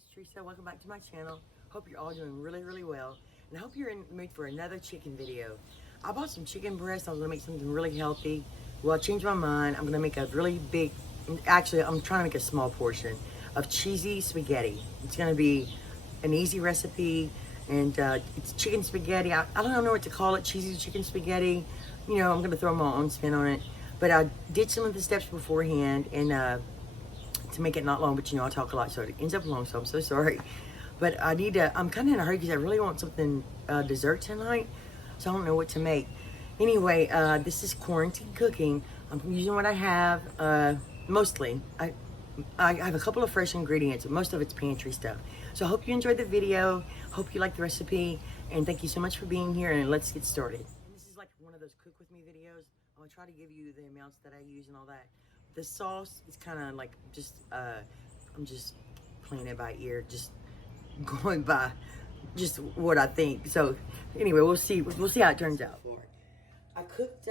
it's Teresa. Welcome back to my channel. Hope you're all doing really well. And I hope you're in the mood for another chicken video. I bought some chicken breast. I was gonna make something really healthy. Well, I changed my mind. I'm gonna make a really big, actually I'm trying to make a small portion of cheesy spaghetti. It's gonna be an easy recipe, and it's chicken spaghetti. I don't know what to call it, cheesy chicken spaghetti. You know, I'm gonna throw my own spin on it. But I did some of the steps beforehand, and to make it not long, but you know, I talk a lot, so it ends up long, so I'm so sorry. But I need to, I'm kind of in a hurry because I really want something dessert tonight, so I don't know what to make. Anyway, this is quarantine cooking. I'm using what I have, mostly. I have a couple of fresh ingredients, but most of it's pantry stuff. So I hope you enjoyed the video, hope you like the recipe, and thank you so much for being here, and let's get started. And this is like one of those cook with me videos. I'm gonna try to give you the amounts that I use and all that. The sauce is kind of like just, I'm just playing it by ear, just going by just what I think. So anyway, we'll see how it turns out. I cooked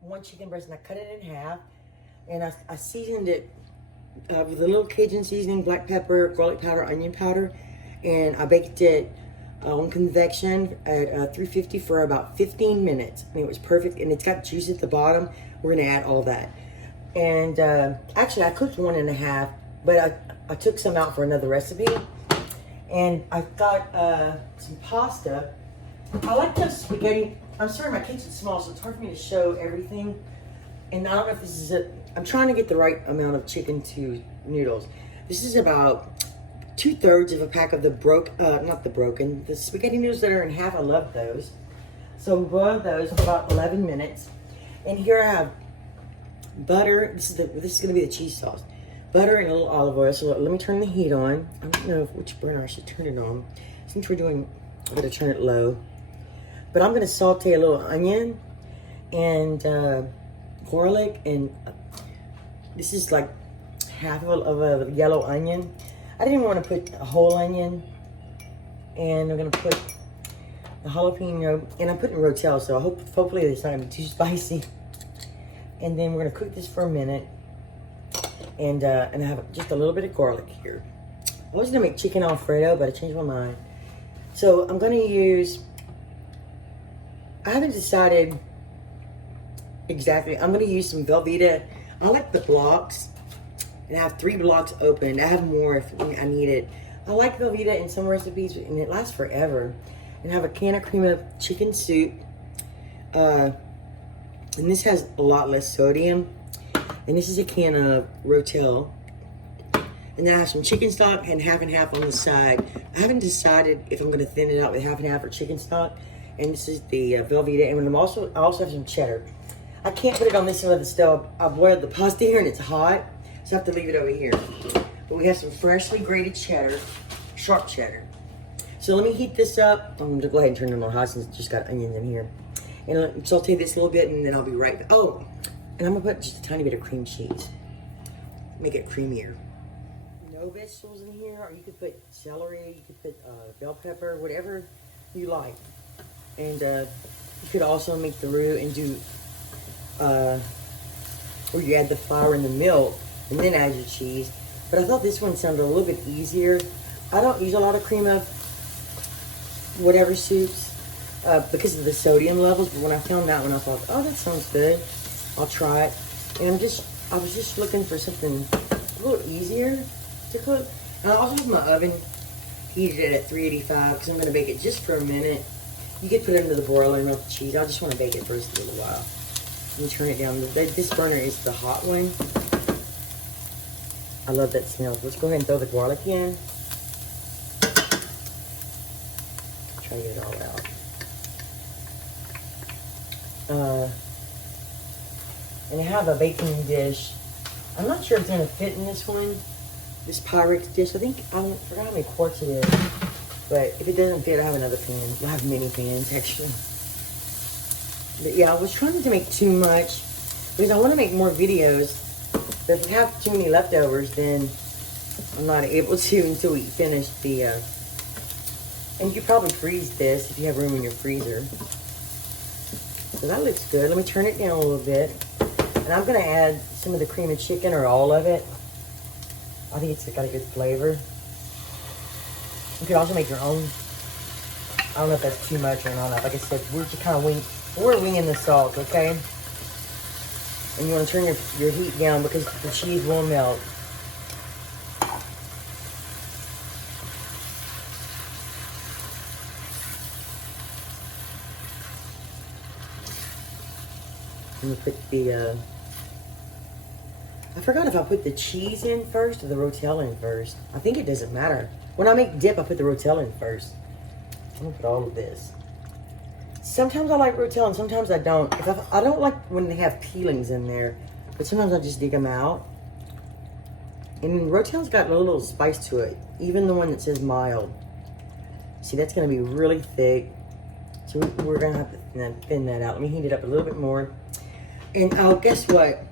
one chicken breast and I cut it in half, and I seasoned it with a little Cajun seasoning, black pepper, garlic powder, onion powder, and I baked it on convection at 350 for about 15 minutes. I mean, it was perfect, and it's got juice at the bottom. We're gonna add all that. And actually, I cooked 1.5, but I took some out for another recipe. And I've got some pasta. I like the spaghetti. I'm sorry, my kitchen's small, so it's hard for me to show everything. And I don't know if this is it. I'm trying to get the right amount of chicken to noodles. This is about 2/3 of a pack of the the spaghetti noodles that are in half. I love those. So we boil those for about 11 minutes. And here I have butter. This is going to be the cheese sauce. Butter and a little olive oil. So let me turn the heat on. I don't know which burner I should turn it on. Since we're doing, I'm going to turn it low. But I'm going to saute a little onion and garlic, and this is like half of a yellow onion. I didn't want to put a whole onion, and I'm going to put the jalapeno, and I'm putting rotel, so hopefully it's not going to be too spicy. And then we're going to cook this for a minute, and I have just a little bit of garlic here. I was going to make chicken Alfredo, but I changed my mind. So I'm going to use, I haven't decided exactly. I'm going to use some Velveeta. I like the blocks, and I have 3 blocks open. I have more if I need it. I like Velveeta in some recipes, and it lasts forever. And I have a can of cream of chicken soup. And this has a lot less sodium. And this is a can of rotel. And then I have some chicken stock and half on the side. I haven't decided if I'm going to thin it out with half and half or chicken stock. And this is the Velveeta. And I also have some cheddar. I can't put it on this side of the stove. I boiled the pasta here and it's hot, so I have to leave it over here. But we have some freshly grated cheddar, sharp cheddar. So let me heat this up. I'm going to go ahead and turn it on hot since it's just got onions in here. And I'll saute this a little bit, and then I'll be right back. Oh, and I'm going to put just a tiny bit of cream cheese. Make it creamier. No vegetables in here, or you could put celery, you could put bell pepper, whatever you like. And you could also make the roux and do, where you add the flour and the milk, and then add your cheese. But I thought this one sounded a little bit easier. I don't use a lot of cream of whatever soups because of the sodium levels, but when I found that one, I thought, oh, that sounds good. I'll try it. And I was just looking for something a little easier to cook. And I also have my oven heated at 385 because I'm going to bake it just for a minute. You could put it into the broiler and melt the cheese. I just want to bake it for just a little while. Let me turn it down. This burner is the hot one. I love that smell. Let's go ahead and throw the garlic in. Try to get it all out. And I have a baking dish. I'm not sure if it's going to fit in this one. This Pyrex dish. I forgot how many quarts it is. But if it doesn't fit, I have another pan. I have mini pans, actually. But yeah, I was trying to make too much because I want to make more videos. But if you have too many leftovers, then I'm not able to until we finish the... and you could probably freeze this if you have room in your freezer. So that looks good. Let me turn it down a little bit. And I'm going to add some of the cream of chicken, or all of it. I think it's got a good flavor. You could also make your own. I don't know if that's too much or not. Like I said, we're just kind of we're winging the salt, okay? And you want to turn your heat down because the cheese will melt. I'm gonna put the, I forgot if I put the cheese in first or the rotel in first. I think it doesn't matter. When I make dip, I put the rotel in first. I'm gonna put all of this. Sometimes I like rotel and sometimes I don't. I don't like when they have peelings in there, but sometimes I just dig them out. And rotel's got a little spice to it, even the one that says mild. See, that's gonna be really thick. So we're gonna have to thin that out. Let me heat it up a little bit more. And oh, guess what?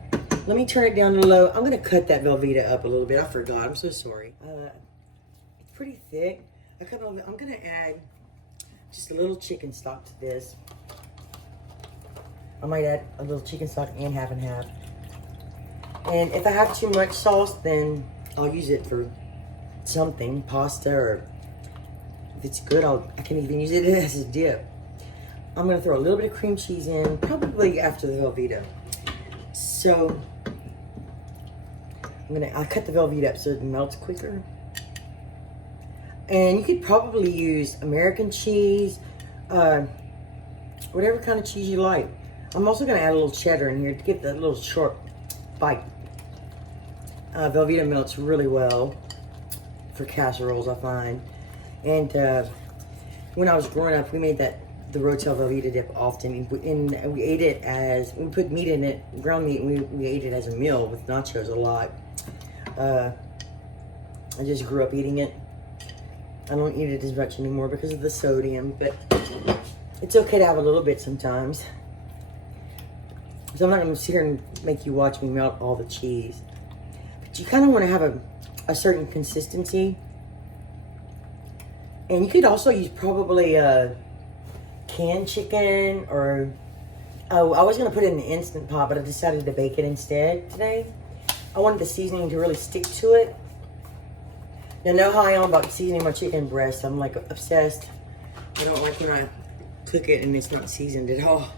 Let me turn it down to low. I'm gonna cut that Velveeta up a little bit. I forgot, I'm so sorry. It's pretty thick. I'm gonna add just a little chicken stock to this. I might add a little chicken stock and half and half. And if I have too much sauce, then I'll use it for something, pasta, or if it's good, I can even use it as a dip. I'm gonna throw a little bit of cream cheese in, probably after the Velveeta. So I cut the Velveeta up so it melts quicker. And you could probably use American cheese, whatever kind of cheese you like. I'm also gonna add a little cheddar in here to give that little short bite. Velveeta melts really well for casseroles, I find. And when I was growing up, we made the rotel Velveeta dip often, and we ate it as, we put meat in it, ground meat, and we ate it as a meal with nachos a lot. I just grew up eating it. I don't eat it as much anymore because of the sodium, but it's okay to have a little bit sometimes. So I'm not gonna sit here and make you watch me melt all the cheese. But you kind of want to have a certain consistency. And you could also use probably canned chicken, or I was gonna put it in the Instant Pot, but I decided to bake it instead today. I wanted the seasoning to really stick to it. Now, know how I am about seasoning my chicken breast. I'm like obsessed. I don't like when I cook it and it's not seasoned at all.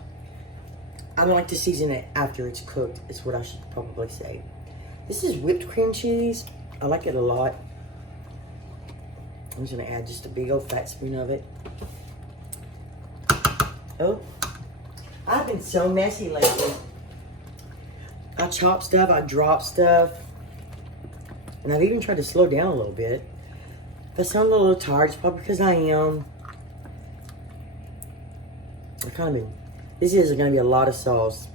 I don't like to season it after it's cooked, is what I should probably say. This is whipped cream cheese. I like it a lot. I'm just gonna add just a big old fat spoon of it. Oh, I've been so messy lately. I chop stuff, I drop stuff, and I've even tried to slow down a little bit. If I sound a little tired, it's probably because I am. This is gonna be a lot of sauce.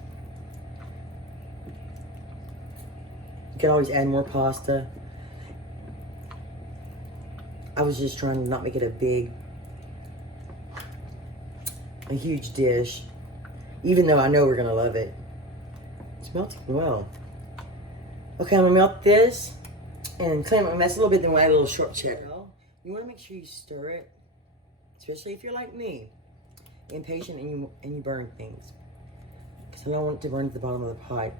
You can always add more pasta. I was just trying to not make it a huge dish, even though I know we're gonna love it. It's melting well. Okay, I'm gonna melt this and clean up my mess a little bit, then we'll add a little short cheddar. You wanna make sure you stir it, especially if you're like me, impatient and you burn things. Because I don't want it to burn at the bottom of the pot.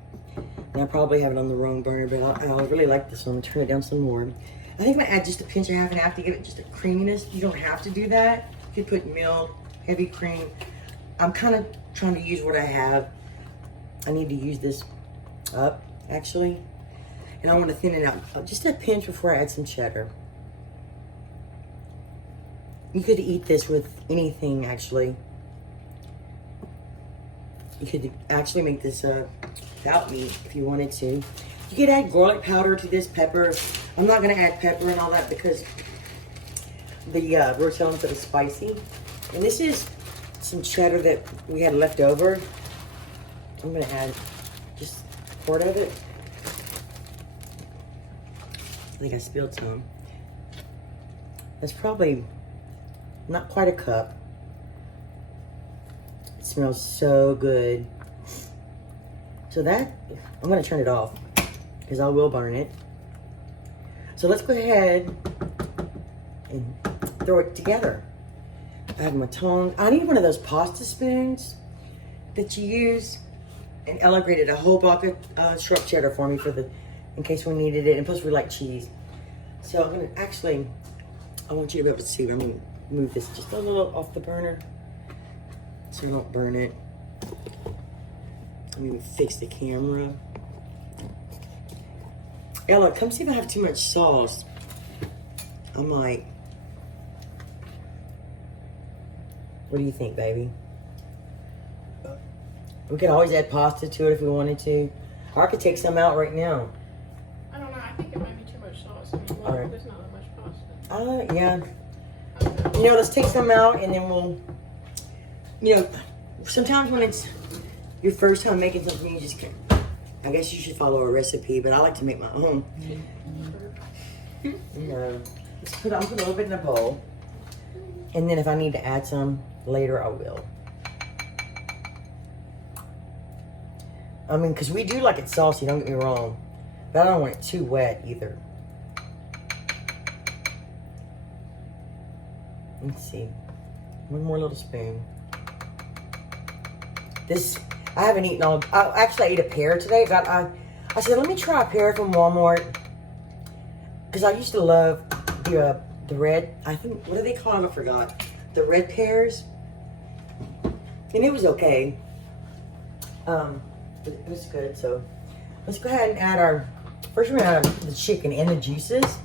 And I probably have it on the wrong burner, but I really like this one. I'm gonna turn it down some more. I think I'm gonna add just a pinch of half and half to give it just a creaminess. You don't have to do that. You could put milk, heavy cream. I'm kind of trying to use what I have. I need to use this up, actually. And I want to thin it out just a pinch before I add some cheddar. You could eat this with anything, actually. You could actually make this without meat if you wanted to. You could add garlic powder to this, pepper. I'm not gonna add pepper and all that because the rotel is spicy. And this is some cheddar that we had left over. I'm gonna add just a quart of it. I think I spilled some. That's probably not quite a cup. It smells so good. So that, I'm gonna turn it off because I will burn it. So let's go ahead and throw it together. I have my tongs. I need one of those pasta spoons that you use. And Ella grated a whole block of short cheddar for me in case we needed it. And plus we like cheese. So I'm gonna actually, I want you to be able to see. I'm gonna move this just a little off the burner so I don't burn it. Let me fix the camera. Ella, come see if I have too much sauce. I might. What do you think, baby? We could always add pasta to it if we wanted to. Or I could take some out right now. I don't know. I think it might be too much sauce. I mean, well, there's not that much pasta. Yeah. You know, let's take some out and then we'll, you know, sometimes when it's your first time making something, you just can't. I guess you should follow a recipe, but I like to make my own. You know, I'm put a little bit in a bowl. And then if I need to add some later, I will. I mean, because we do like it saucy, don't get me wrong. But I don't want it too wet either. Let's see. One more little spoon. This, I haven't eaten all, I actually ate a pear today. But I said, let me try a pear from Walmart. Because I used to love the red, I think, what do they call them? I forgot. The red pears. And it was okay. It was good. So let's go ahead and add our, first we're going to add the chicken and the juices.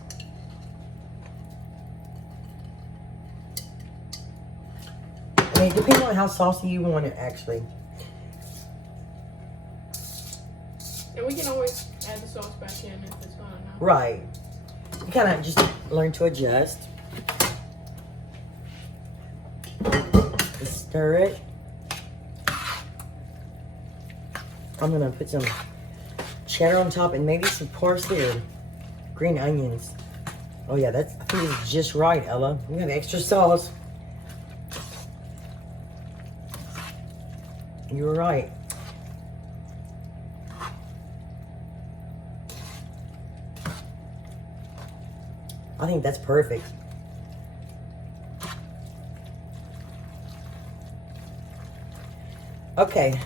I mean, depending on how saucy you want it, actually. And we can always add the sauce back in if it's not enough. Right. You kind of just learn to adjust. Just stir it. I'm going to put some cheddar on top and maybe some parsley or green onions. Oh yeah, I think it's just right, Ella. We have extra sauce. You were right. I think that's perfect. Okay.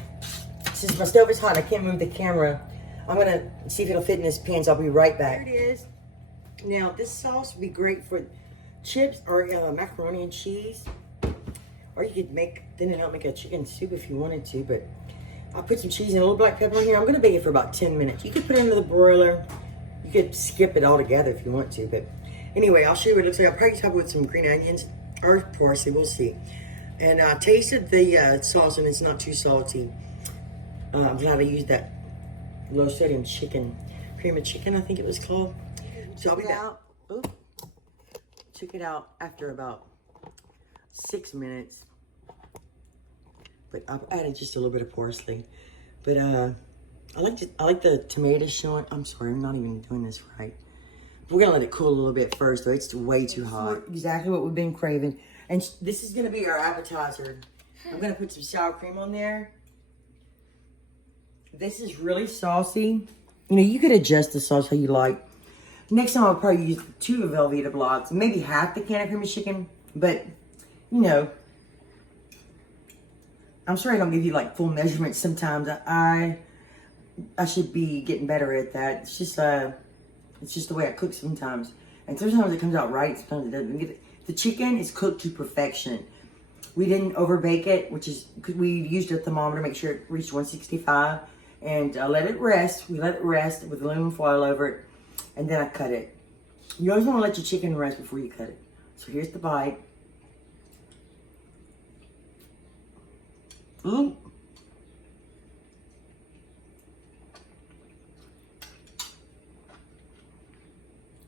Since my stove is hot, I can't move the camera. I'm gonna see if it'll fit in this pan, so I'll be right back. There it is. Now, this sauce would be great for chips or macaroni and cheese. Or you could make, then it help make a chicken soup if you wanted to, but I'll put some cheese and a little black pepper in here. I'm gonna bake it for about 10 minutes. You could put it under the broiler. You could skip it all together if you want to, but anyway, I'll show you what it looks like. I'll probably top it with some green onions or parsley, we'll see. And I tasted the sauce and it's not too salty. I'm glad I used that low sodium chicken, cream of chicken, I think it was called. So I'll be back. Took it out after about 6 minutes. But I've added just a little bit of parsley. But I like the tomatoes showing. I'm sorry, I'm not even doing this right. We're gonna let it cool a little bit first, though. It's way too hot. Exactly what we've been craving. And this is gonna be our appetizer. I'm gonna put some sour cream on there. This is really saucy. You know, you could adjust the sauce how you like. Next time I'll probably use 2 Velveeta blocks, maybe half the can of cream of chicken. But, you know, I'm sorry I don't give you like full measurements sometimes. I should be getting better at that. It's just the way I cook sometimes. And sometimes it comes out right, sometimes it doesn't. The chicken is cooked to perfection. We didn't overbake it, which is because we used a thermometer to make sure it reached 165. And let it rest. We let it rest with aluminum foil over it. And then I cut it. You always want to let your chicken rest before you cut it. So here's the bite. Ooh.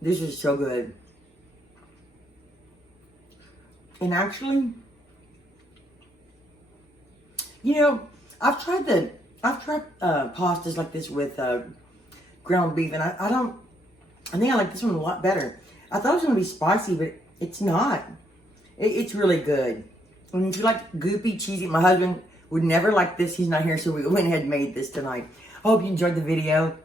This is so good. And actually, you know, I've tried pastas like this with ground beef, and I think I like this one a lot better. I thought it was going to be spicy, but it's not. It's really good. And if you like goopy, cheesy, my husband would never like this. He's not here, so we went ahead and made this tonight. I hope you enjoyed the video.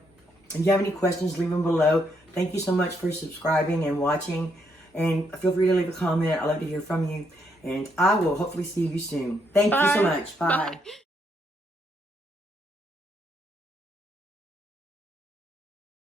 If you have any questions, leave them below. Thank you so much for subscribing and watching. And feel free to leave a comment. I'd love to hear from you. And I will hopefully see you soon. Thank you so much. Bye.